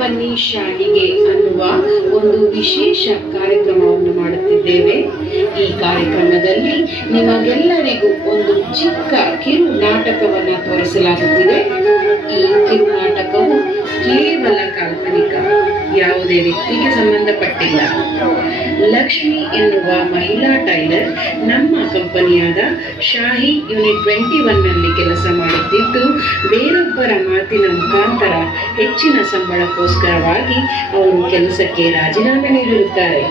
ಬನ್ನಿ ಶಾಹಿಗೆ ಅನ್ನುವ ಒಂದು ವಿಶೇಷ ಕಾರ್ಯಕ್ರಮವನ್ನು ಮಾಡುತ್ತಿದ್ದೇವೆ. ಈ ಕಾರ್ಯಕ್ರಮದಲ್ಲಿ ನಿಮಗೆಲ್ಲರಿಗೂ ಒಂದು ಚಿಕ್ಕ ಕಿರು ನಾಟಕವನ್ನು ತೋರಿಸಲಾಗುತ್ತಿದೆ. ಈ ಕಿರು ನಾಟಕವು ಕೇವಲ ಕಾಲ್ಪನಿಕ, ಯಾವುದೇ ವ್ಯಕ್ತಿಗೆ ಸಂಬಂಧಪಟ್ಟಿಲ್ಲ. ಲಕ್ಷ್ಮಿ ಎನ್ನುವ ಮಹಿಳಾ ಟೈಲರ್ ನಮ್ಮ ಕಂಪನಿಯಾದ ಶಾಹಿ ಯೂನಿಟ್ 21 ನಲ್ಲಿ ಕೆಲಸ ಮಾಡುತ್ತಿದ್ದು, ಬೇರೊಬ್ಬರ ಮಾತಿನ ಮುಖಾಂತರ ಹೆಚ್ಚಿನ ಸಂಬಳಕ್ಕೋಸ್ಕರವಾಗಿ ಅವರು ಕೆಲಸಕ್ಕೆ ರಾಜೀನಾಮೆ ನೀಡಿರುತ್ತಾರೆ.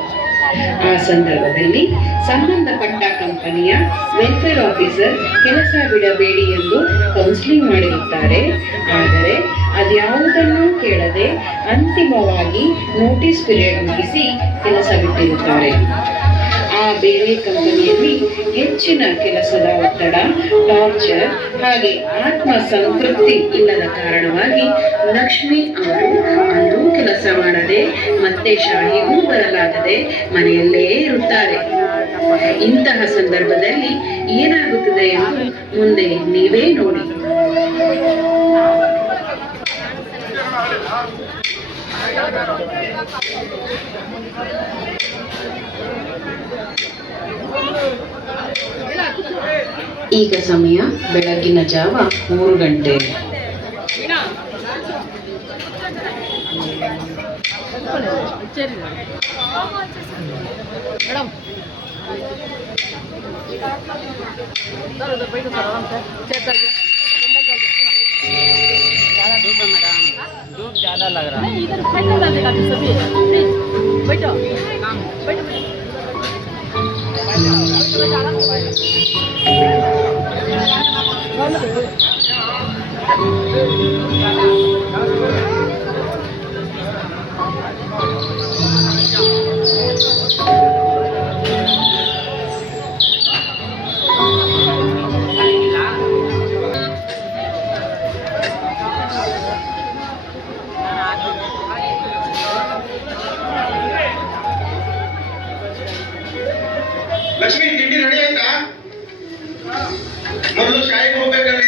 ಆ ಸಂದರ್ಭದಲ್ಲಿ ಸಂಬಂಧಪಟ್ಟ ಕಂಪನಿಯ ವೆಲ್ಫೇರ್ ಆಫೀಸರ್ ಕೆಲಸ ಬಿಡಬೇಡಿ ಎಂದು ಕೌನ್ಸಿಲಿಂಗ್ ಮಾಡಿರುತ್ತಾರೆ. ಆದರೆ ಅದ್ಯಾವುದನ್ನೂ ಕೇಳದೆ ಅಂತಿಮವಾಗಿ ನೋಟಿಸ್ ಪೀರಿಯಡ್ ಮುಗಿಸಿ ಕೆಲಸ ಬಿಟ್ಟಿರುತ್ತಾರೆ. ಆ ಬೇರೆ ಕಂಪನಿಯಲ್ಲಿ ಹೆಚ್ಚಿನ ಕೆಲಸದ ಒತ್ತಡ, ಟಾರ್ಚರ್ ಹಾಗೆ ಆತ್ಮ ಸಂತೃಪ್ತಿ ಇಲ್ಲದ ಕಾರಣವಾಗಿ ಲಕ್ಷ್ಮಿ ಅವರು ಅಲ್ಲೂ ಕೆಲಸ ಮಾಡದೆ ಮತ್ತೆ ಶಾಹಿಗೂ ಬರಲಾಗದೆ ಮನೆಯಲ್ಲೇ ಇರುತ್ತಾರೆ. ಇಂತಹ ಸಂದರ್ಭದಲ್ಲಿ ಏನಾಗುತ್ತದೆ ಎಂದು ಮುಂದೆ ನೀವೇ ನೋಡಿ. ಈಗ ಸಮಯ ಬೆಳಗಿನ ಜಾವ 3 ಗಂಟೆ. धूप ज़्यादा लग रहा है। इधर सभी बैठो बैठो ಲಕ್ಷ್ಮಿ ತಿಂಡಿ ರೆಡಿ ಆಯ್ತಾ? ಮೊದಲು ಶಾಲೆಗೆ ಹೋಗ್ಬೇಕಾದ್ರೆ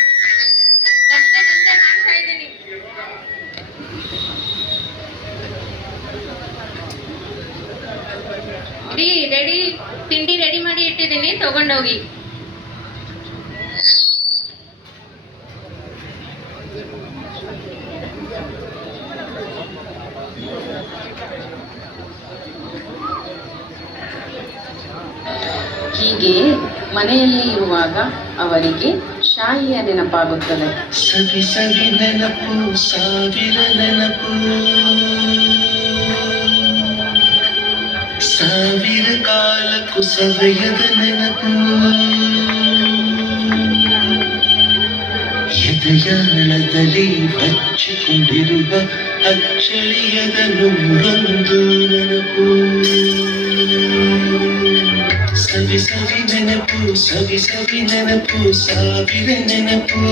ರೆಡಿ ತಿಂಡಿ ರೆಡಿ ಮಾಡಿ ಇಟ್ಟಿದ್ದೀನಿ, ತಗೊಂಡೋಗಿ. ಹೀಗೆ ಮನೆಯಲ್ಲಿ ಇರುವಾಗ ಅವರಿಗೆ ಶಾಹಿಯ ನೆನಪಾಗುತ್ತದೆ. ಸವಿ ಸವಿ ನೆನಪು, ಸಾವಿರ ನೆನಪು, ಸಾವಿರ ಕಾಲಕ್ಕೂ ಸವೆಯದ ನೆನಪು, ಎದೆಯಾಳದಲ್ಲಿ ಹಚ್ಚಿಕೊಂಡಿರುವ ಅಚ್ಚಳಿಯದ ನೂರೊಂದು ನೆನಪು. ಸವಿ ಸವಿ ನೆನಪು, ಸವಿ ಸವಿ ನೆನಪು, ಸಾವಿರ ನೆನಪು,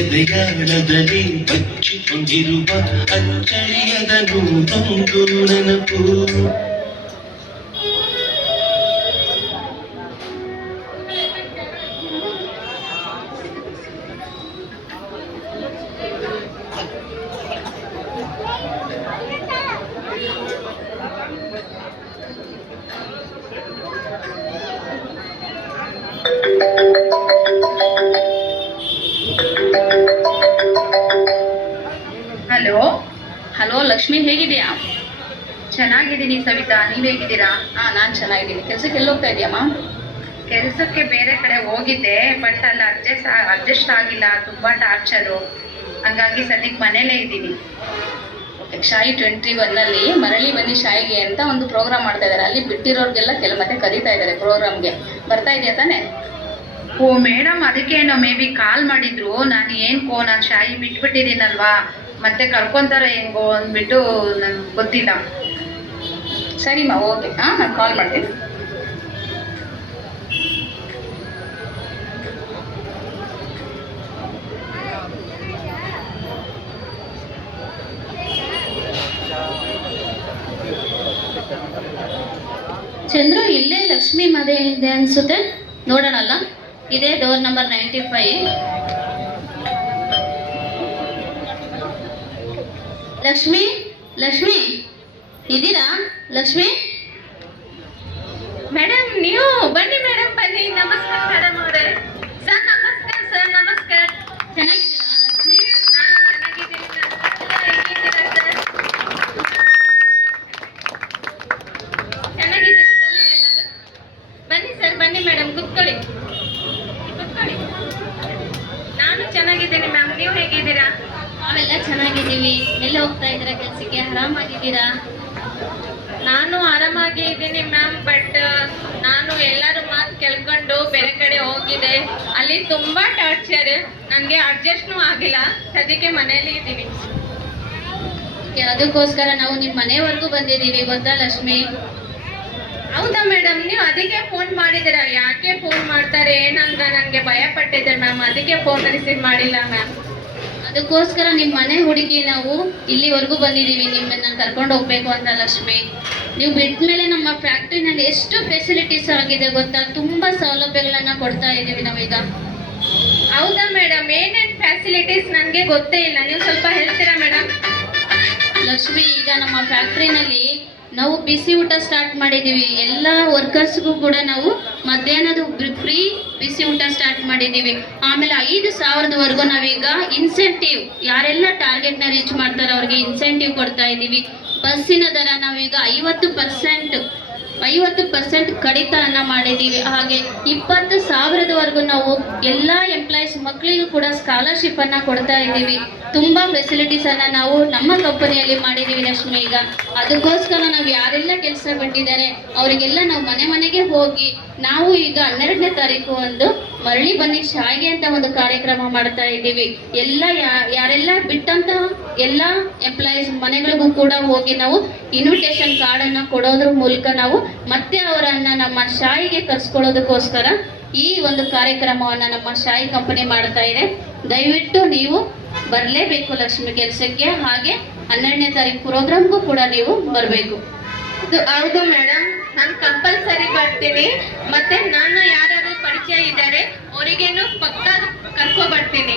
ಎದೆಯಾಳದಲ್ಲಿ ಬಚ್ಚಿಕೊಂಡಿರುವ ಅಚ್ಚಳಿಯದ ನೂರೊಂದು ನೆನಪು. ಹಲೋ ಹಲೋ ಲಕ್ಷ್ಮಿ, ಹೇಗಿದೆಯಾ? ಚೆನ್ನಾಗಿದ್ದೀನಿ ಸವಿತಾ, ನೀವು ಹೇಗಿದ್ದೀರಾ? ನಾನು ಚೆನ್ನಾಗಿದ್ದೀನಿ. ಕೆಲಸಕ್ಕೆ ಎಲ್ಲಿ ಹೋಗ್ತಾ ಇದೆಯಮ್ಮ? ಕೆಲಸಕ್ಕೆ ಬೇರೆ ಕಡೆ ಹೋಗಿದ್ದೆ, ಬಟ್ ಅಲ್ಲಿ ಅಡ್ಜಸ್ಟ್ ಆಗಿಲ್ಲ, ತುಂಬ ಟಾರ್ಚರು. ಹಂಗಾಗಿ ಸದ್ಯಕ್ಕೆ ಮನೇಲೇ ಇದ್ದೀನಿ. ಶಾಯಿ 21ನಲ್ಲಿ ಮರಳಿ ಬನ್ನಿ ಶಾಯಿಗೆ ಅಂತ ಒಂದು ಪ್ರೋಗ್ರಾಮ್ ಮಾಡ್ತಾ ಇದ್ದಾರೆ. ಅಲ್ಲಿ ಬಿಟ್ಟಿರೋರಿಗೆಲ್ಲ ಮತ್ತೆ ಕರೀತಾ ಇದ್ದಾರೆ ಪ್ರೋಗ್ರಾಮ್ಗೆ. ಬರ್ತಾ ಇದೆಯಾ ತಾನೇ? ಓ ಮೇಡಮ್, ಅದಕ್ಕೇನೋ ಮೇ ಬಿ ಕಾಲ್ ಮಾಡಿದ್ರು. ನಾನು ಶಾಯಿ ಬಿಟ್ಬಿಟ್ಟಿದ್ದೀನಲ್ವಾ, ಮತ್ತೆ ಕರ್ಕೊಂತಾರೆ ಹೆಂಗೋ ಅಂದ್ಬಿಟ್ಟು ನನಗೆ ಗೊತ್ತಿಲ್ಲ. ಸರಿಮ್ಮ, ಓಕೆ. ನಾನು ಕಾಲ್ ಮಾಡ್ತೀನಿ. ಚಂದ್ರು, ಇಲ್ಲೇ ಲಕ್ಷ್ಮಿ ಮನೆ ಇದೆ ಅನ್ಸುತ್ತೆ, ನೋಡೋಣಲ್ಲ. ಇದೇ ಡೋರ್ ನಂಬರ್ 95. ಲಕ್ಷ್ಮಿ, ಲಕ್ಷ್ಮಿ ಇದ್ದೀರಾ? ಲಕ್ಷ್ಮಿ ಮೇಡಮ್, ನೀವು ಬನ್ನಿ ಮೇಡಮ್, ಬನ್ನಿ. ನಮಸ್ಕಾರ ಮೇಡಮ್ ಅವರೇ. ಸರ್ ನಮಸ್ಕಾರ, ಸರ್ ನಮಸ್ಕಾರ. ಚೆನ್ನಾಗಿದ್ದೀರಾ ಲಕ್ಷ್ಮಿ? ನಾನು ಚೆನ್ನಾಗಿದ್ದೀನಿ. ಹೇಗಿದ್ದೀರಾ ಸರ್? ಚೆನ್ನಾಗಿದ್ದೀರಾ ಎಲ್ಲರೂ? ಬನ್ನಿ ಸರ್, ಬನ್ನಿ ಮೇಡಮ್, ಕುತ್ಕೊಳ್ಳಿ, ಕುತ್ಕೊಳ್ಳಿ. ನಾನು ಚೆನ್ನಾಗಿದ್ದೀನಿ ಮ್ಯಾಮ್, ನೀವು ಹೇಗಿದ್ದೀರಾ? ನಾವೆಲ್ಲ ಚೆನ್ನಾಗಿದ್ದೀವಿ. ಎಲ್ಲಿ ಹೋಗ್ತಾ ಇದ್ದೀರಾ ಕೆಲಸಕ್ಕೆ? ಆರಾಮಾಗಿದ್ದೀರಾ? ನಾನು ಆರಾಮಾಗಿ ಇದ್ದೀನಿ ಮ್ಯಾಮ್, ಬಟ್ ನಾನು ಎಲ್ಲರೂ ಮಾತು ಕೇಳ್ಕೊಂಡು ಬೇರೆ ಕಡೆ ಹೋಗಿದೆ. ಅಲ್ಲಿ ತುಂಬ ಟಾರ್ಚರ್, ನನಗೆ ಅಡ್ಜಸ್ಟ್ನೂ ಆಗಿಲ್ಲ. ಸದ್ಯಕ್ಕೆ ಮನೆಯಲ್ಲಿ ಇದ್ದೀವಿ. ಅದಕ್ಕೋಸ್ಕರ ನಾವು ನಿಮ್ಮ ಮನೆವರೆಗೂ ಬಂದಿದ್ದೀವಿ, ಗೊತ್ತಾ ಲಕ್ಷ್ಮಿ? ಹೌದಾ ಮೇಡಮ್, ನೀವು ಅದಕ್ಕೆ ಫೋನ್ ಮಾಡಿದ್ದೀರಾ? ಯಾಕೆ ಫೋನ್ ಮಾಡ್ತಾರೆ ಏನಂತ ನನಗೆ ಭಯ ಪಟ್ಟಿದ್ದೆ ಮ್ಯಾಮ್, ಅದಕ್ಕೆ ಫೋನ್ ರಿಸೀವ್ ಮಾಡಿಲ್ಲ ಮ್ಯಾಮ್. ಅದಕ್ಕೋಸ್ಕರ ನಿಮ್ಮ ಮನೆ ಹುಡುಗಿ ನಾವು ಇಲ್ಲಿವರೆಗೂ ಬಂದಿದ್ದೀವಿ, ನಿಮ್ಮನ್ನ ಕರ್ಕೊಂಡು ಹೋಗ್ಬೇಕು ಅಂತ ಲಕ್ಷ್ಮಿ. ನೀವು ಬಿಟ್ಟ ಮೇಲೆ ನಮ್ಮ ಫ್ಯಾಕ್ಟ್ರಿನಲ್ಲಿ ಎಷ್ಟು ಫೆಸಿಲಿಟೀಸ್ ಆಗಿದೆ ಗೊತ್ತಾ? ತುಂಬ ಸೌಲಭ್ಯಗಳನ್ನ ಕೊಡ್ತಾ ಇದ್ದೀವಿ ನಾವೀಗ. ಹೌದಾ ಮೇಡಮ್, ಏನೇನು ಫ್ಯಾಸಿಲಿಟೀಸ್ ನನಗೆ ಗೊತ್ತೇ ಇಲ್ಲ, ನೀವು ಸ್ವಲ್ಪ ಹೇಳ್ತೀರಾ ಮೇಡಮ್? ಲಕ್ಷ್ಮಿ, ಈಗ ನಮ್ಮ ಫ್ಯಾಕ್ಟ್ರಿನಲ್ಲಿ ನಾವು ಬಿಸಿ ಊಟ ಸ್ಟಾರ್ಟ್ ಮಾಡಿದ್ದೀವಿ. ಎಲ್ಲ ವರ್ಕರ್ಸ್ಗೂ ಕೂಡ ನಾವು ಮಧ್ಯಾಹ್ನದ ಫ್ರೀ ಬಿಸಿ ಊಟ ಸ್ಟಾರ್ಟ್ ಮಾಡಿದ್ದೀವಿ. ಆಮೇಲೆ 5,000ವರೆಗೂ ನಾವೀಗ ಇನ್ಸೆಂಟಿವ್, ಯಾರೆಲ್ಲ ಟಾರ್ಗೆಟ್ನ ರೀಚ್ ಮಾಡ್ತಾರೆ ಅವ್ರಿಗೆ ಇನ್ಸೆಂಟಿವ್ ಕೊಡ್ತಾ ಇದ್ದೀವಿ. ಬಸ್ಸಿನ ದರ ನಾವೀಗ 50% ಕಡಿತವನ್ನು ಮಾಡಿದ್ದೀವಿ. ಹಾಗೆ 20,000ವರೆಗೂ ನಾವು ಎಲ್ಲ ಎಂಪ್ಲಾಯೀಸ್ ಮಕ್ಕಳಿಗೂ ಕೂಡ ಸ್ಕಾಲರ್ಶಿಪ್ಪನ್ನು ಕೊಡ್ತಾ ಇದ್ದೀವಿ. ತುಂಬ ಫೆಸಿಲಿಟೀಸನ್ನು ನಾವು ನಮ್ಮ ಕಂಪನಿಯಲ್ಲಿ ಮಾಡಿದ್ದೀವಿ ಲಕ್ಷ್ಮಿ. ಈಗ ಅದಕ್ಕೋಸ್ಕರ ನಾವು ಯಾರೆಲ್ಲ ಕೆಲಸ ಬಿಟ್ಟಿದ್ದಾರೆ ಅವರಿಗೆಲ್ಲ ನಾವು ಮನೆ ಮನೆಗೆ ಹೋಗಿ ನಾವು ಈಗ 12ನೇ ತಾರೀಕು ಒಂದು ಮರಳಿ ಬನ್ನಿ ಶಾಲೆಗೆ ಅಂತ ಒಂದು ಕಾರ್ಯಕ್ರಮ ಮಾಡ್ತಾ ಇದ್ದೀವಿ. ಎಲ್ಲ ಯಾರೆಲ್ಲ ಬಿಟ್ಟಂತ ಎಲ್ಲ ಎಂಪ್ಲಾಯೀಸ್ ಮನೆಗಳಿಗೂ ಕೂಡ ಹೋಗಿ ನಾವು ಇನ್ವಿಟೇಷನ್ ಕಾರ್ಡನ್ನು ಕೊಡೋದ್ರ ಮೂಲಕ ನಾವು ಮತ್ತೆ ಅವರನ್ನು ನಮ್ಮ ಶಾಲೆಗೆ ಕರ್ಸ್ಕೊಳ್ಳೋದಕ್ಕೋಸ್ಕರ ಈ ಒಂದು ಕಾರ್ಯಕ್ರಮವನ್ನು ನಮ್ಮ ಶಾಯಿ ಕಂಪನಿ ಮಾಡ್ತಾ ಇದೆ. ದಯವಿಟ್ಟು ನೀವು ಬರಲೇಬೇಕು ಲಕ್ಷ್ಮಿ ಕೆಲಸಕ್ಕೆ. ಹಾಗೆ 12ನೇ ತಾರೀಕು ಪ್ರೋಗ್ರಾಮ್ಗೂ ಕೂಡ ನೀವು ಬರಬೇಕು. ಹೌದು ಮೇಡಮ್, ನಾನು ಕಂಪಲ್ಸರಿ ಬರ್ತೀನಿ. ಮತ್ತೆ ನಾನು ಯಾರು ಪರಿಚಯ ಇದ್ದಾರೆ ಅವರಿಗೇನು ಪಕ್ಕ ಕರ್ಕೊ ಬರ್ತೀನಿ.